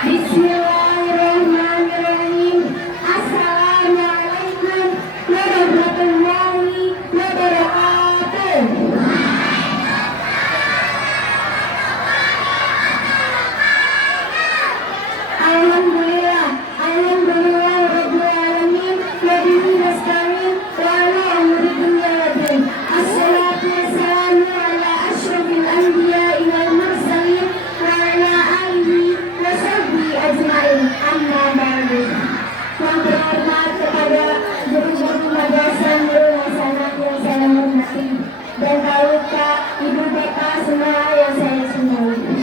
Bismillahirrahmanirrahim. Assalamualaikum warahmatullahi wabarakatuh. Alhamdulillah, alhamdulillah rabbil alamin, wa bihi nasta'in wa ala umuri dunya waddin. Assalatu wassalamu ala asyrafil anbiya'i wal mursalin wa ala alihi wa sahbihi ajma'in. Amma ba'du. Yang terhormat kepada guru-guru madrasah Nurul Hasanah yang saya hormati, dan Kak Ibu Bapak semua yang saya cintai.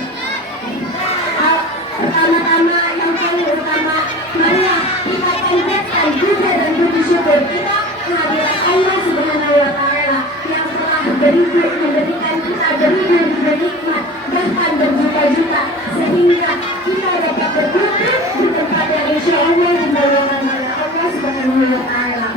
Pertama-tama yang paling utama, marilah kita panjatkan puja dan puji syukur kita kehadirat Allah Subhanahu wa Ta'ala yang telah memberikan kita beriman nikmat, bahkan berjuta-juta, sehingga kita dapat berkumpul di tempat yang insya Allah dimuliakan oleh Allah Subhanahu wa Ta'ala.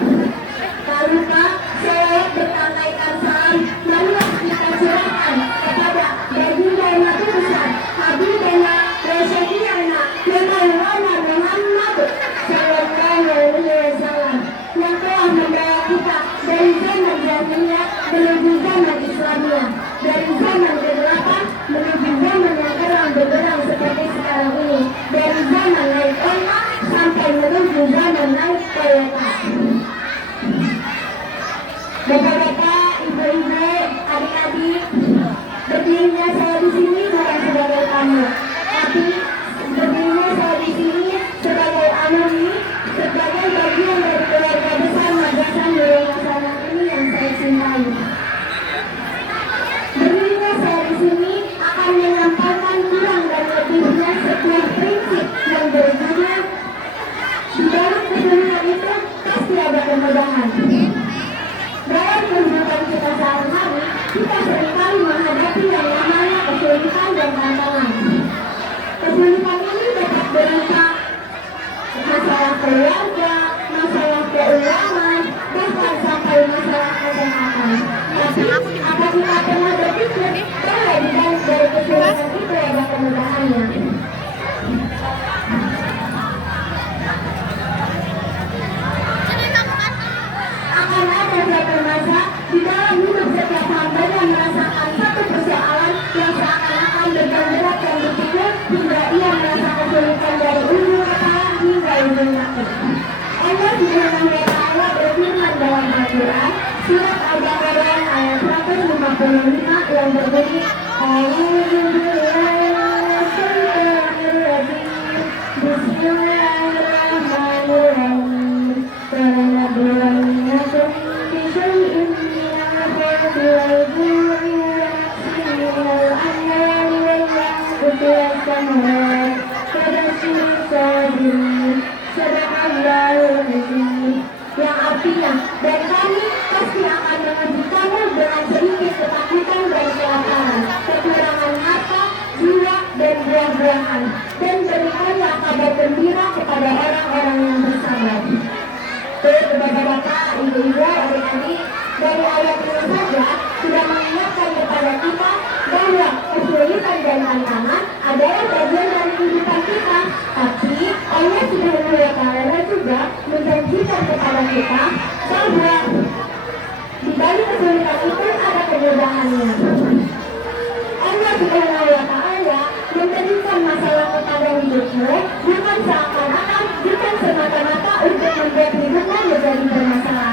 Tak lupa salawat berkaitan salam marilah kita curahkan kepada baginda yang maha besar, Habibana wa Syafi'ana wa Maulana Muhammad sallallahu alaihi wasallam, yang telah membawa kita dari zaman jahiliyah menuju zaman Islamiyah, dari zaman kegelapan menuju zaman yang terang benderang seperti sekarang ini, dari zaman naik onta sampai menuju zaman naik Toyota. Bapak-bapak, ibu-ibu, adik-adik, berdirinya saya di sini bukan sebagai tamu, tapi berdirinya saya di sini sebagai alumni, sebagai bagian dari keluarga besar Madrasah Nurul Hasanah ini yang saya cintai. Berdirinya saya di sini akan menyampaikan kurang dan lebihnya sebuah prinsip yang berjudul di dalam kesulitan itu pasti ada kemudahan. Dalam kehidupan kita sehari-hari, kita seringkali menghadapi yang namanya kesulitan dan tantangan. Kesulitan ini dapat berupa masalah keluarga, masalah keuangan, bahkan sampai masalah kesehatan. Tapi, apa kita pernah berpikir bahwa di balik dari kesulitan itu ada kemudahannya? Akan ada suatu masa di dalam hidup setiap hamba yang merasakan satu persoalan yang seakan-akan beban berat dan dipikul hingga ia merasa kesulitan dari ujung kepala hingga ujung kaki. Allah Subhanahu wa Ta'ala berfirman dalam Al-Quran surat Al-Baqarah ayat 155 yang berbunyi Bismillahirrahmanirrahim. Yang artinya, dan kami pasti akan menguji kamu dengan sedikit ketakutan dan kelaparan, kekurangan harta, jiwa, dan buah-buahan, dan berikanlah kabar gembira kepada orang-orang yang bersabar. Bapak-bapak, ibu-ibu, adik-adik, dari ayat ini saja sudah mengingatkan kepada kita bahwa kesulitan dan tantangan adalah bagian dari kehidupan kita. Tapi Allah Subhanahu wa Ta'ala juga menjanjikan kepada kita bahwa di balik kesulitan itu ada kemudahannya. Allah Subhanahu wa Ta'ala memberikan masalah kepada hidupmu bukan seakan-akan, bukan semata-mata untuk membuat hidupmu menjadi bermasalah.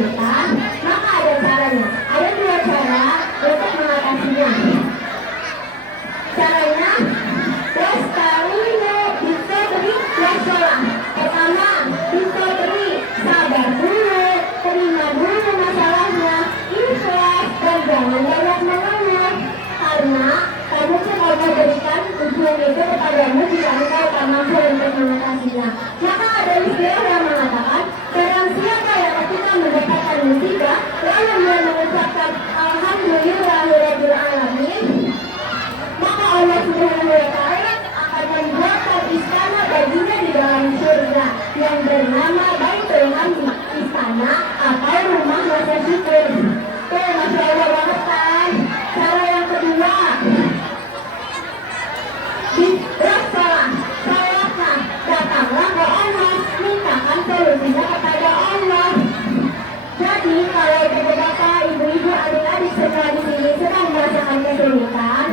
kesulitan, maka ada caranya. Ada dua cara untuk mengatasinya. Caranya, bisa beri sekolah. Pertama, bisa beri sabar dulu, terima dulu masalahnya, ikhlas dan jangan banyak mengeluh. Karena kamu cuma memberikan ujian itu kepadamu jika engkau tak mampu untuk mengatasinya. Maka ada istilah yang mengatakan, barang siapa yang ketika mendapatkan musibah lalu dia mengucapkan Alhamdulillahirabbil alamin, maka Allah Subhanahu wa Ta'ala akan membuatkan istana baginya di dalam surga yang bernama Baitul Hamdi, istana atau rumah rasa syukur. Tuh, Masya Allah banget kan. Cara yang kedua, salatlah, datanglah ke Allah, mintakan solusinya kepada Allah. Jadi kalau bapak-bapak, ibu-ibu, adik-adik semua di sini sedang merasakan kesulitan,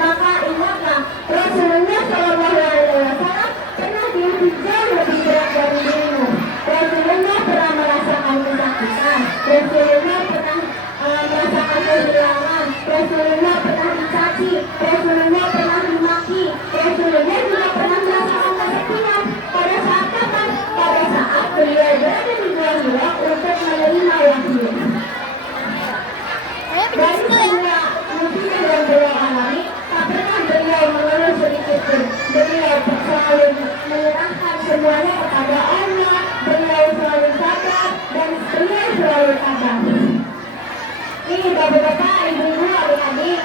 maka ingatlah Rasulullah Shallallahu Alaihi Wasallam pernah diuji jauh lebih berat dari dirimu. Rasulullah pernah merasakan kesakitan, Rasulullah pernah merasakan kehilangan, Rasulullah pernah dicaci, Rasulullah pernah dimaki, Rasulullah juga pernah merasakan kesepian. Pada saat kapan? Pada saat beliau berada di ruang untuk menerima wahyu. Dan semua musibah yang beliau alami, tak pernah beliau mengeluh sedikit pun. Beliau selalu menyerahkan semuanya kepada Allah. Beliau selalu sabar dan beliau selalu tabah. Ini bapak-bapak, ibu-ibu, adik-adik,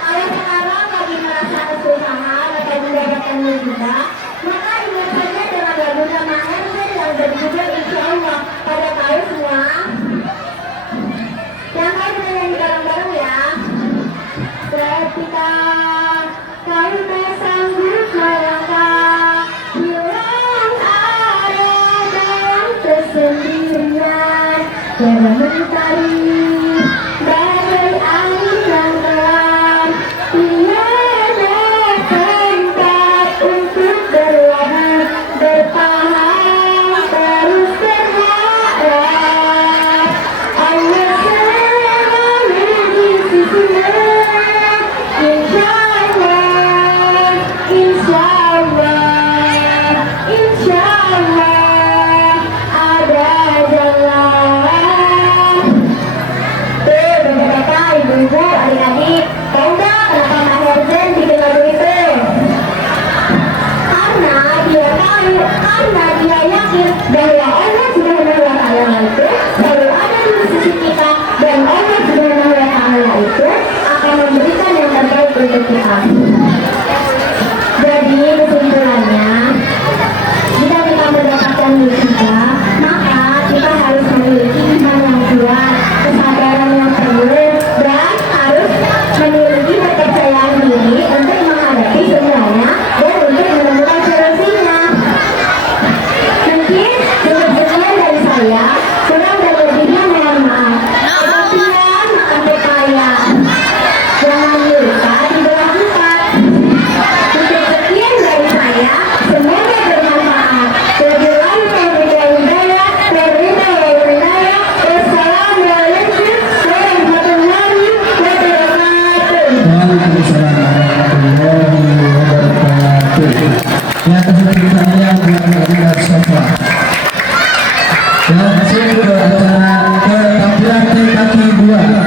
kalau sekarang lagi merasa kesusahan atau mendapatkan musibah, maka ingat saja dengan lagu nama Herman yang berjudul Insya Allah. Pada tahu semua? Yang lain menyanyi bareng-bareng ya. Ketika kau tak sanggup melangkah, hilang ada dalam kesendirian, jangan mentari bagai angin yang telan, tiada tempat untuk berlabuh, bertahan terus berharap. Allah selalu di sisimu. Insya Allah, insya Allah, insya Allah ada jalan. Tuh, bapak-bapak, ibu-ibu, adik-adik, tahu nggak kenapa Mas Herzen bikin lagu itu? Karena dia tahu, karena dia yakin bahwa Allah Subhanahu wa Ta'ala itu selalu ada di sisi kita, dan Allah Subhanahu wa Ta'ala itu akan memberikan yang terbaik untuk kita. Jadi kesimpulannya, jika kita mendapatkan musibah, maka kita harus memiliki iman yang kuat, kesabaran yang penuh, dan harus memiliki kepercayaan diri untuk menghadapi semuanya dan untuk menemukan solusinya. Mungkin cukup sekian dari saya, kurang dan lebihnya mohon maaf. Kemudian makan pepaya, jangan lupa di bawah 4. Cukup sekian dari saya, semoga bermanfaat. Wabillahi taufiq wal hidayah. Wassalamualaikum warahmatullahi wabarakatuh. Waalaikumsalam warahmatullahi wabarakatuh. Ya, kesimpulannya benar-benar sofa. Ya, masuk ke acara ketampilan kaki 2.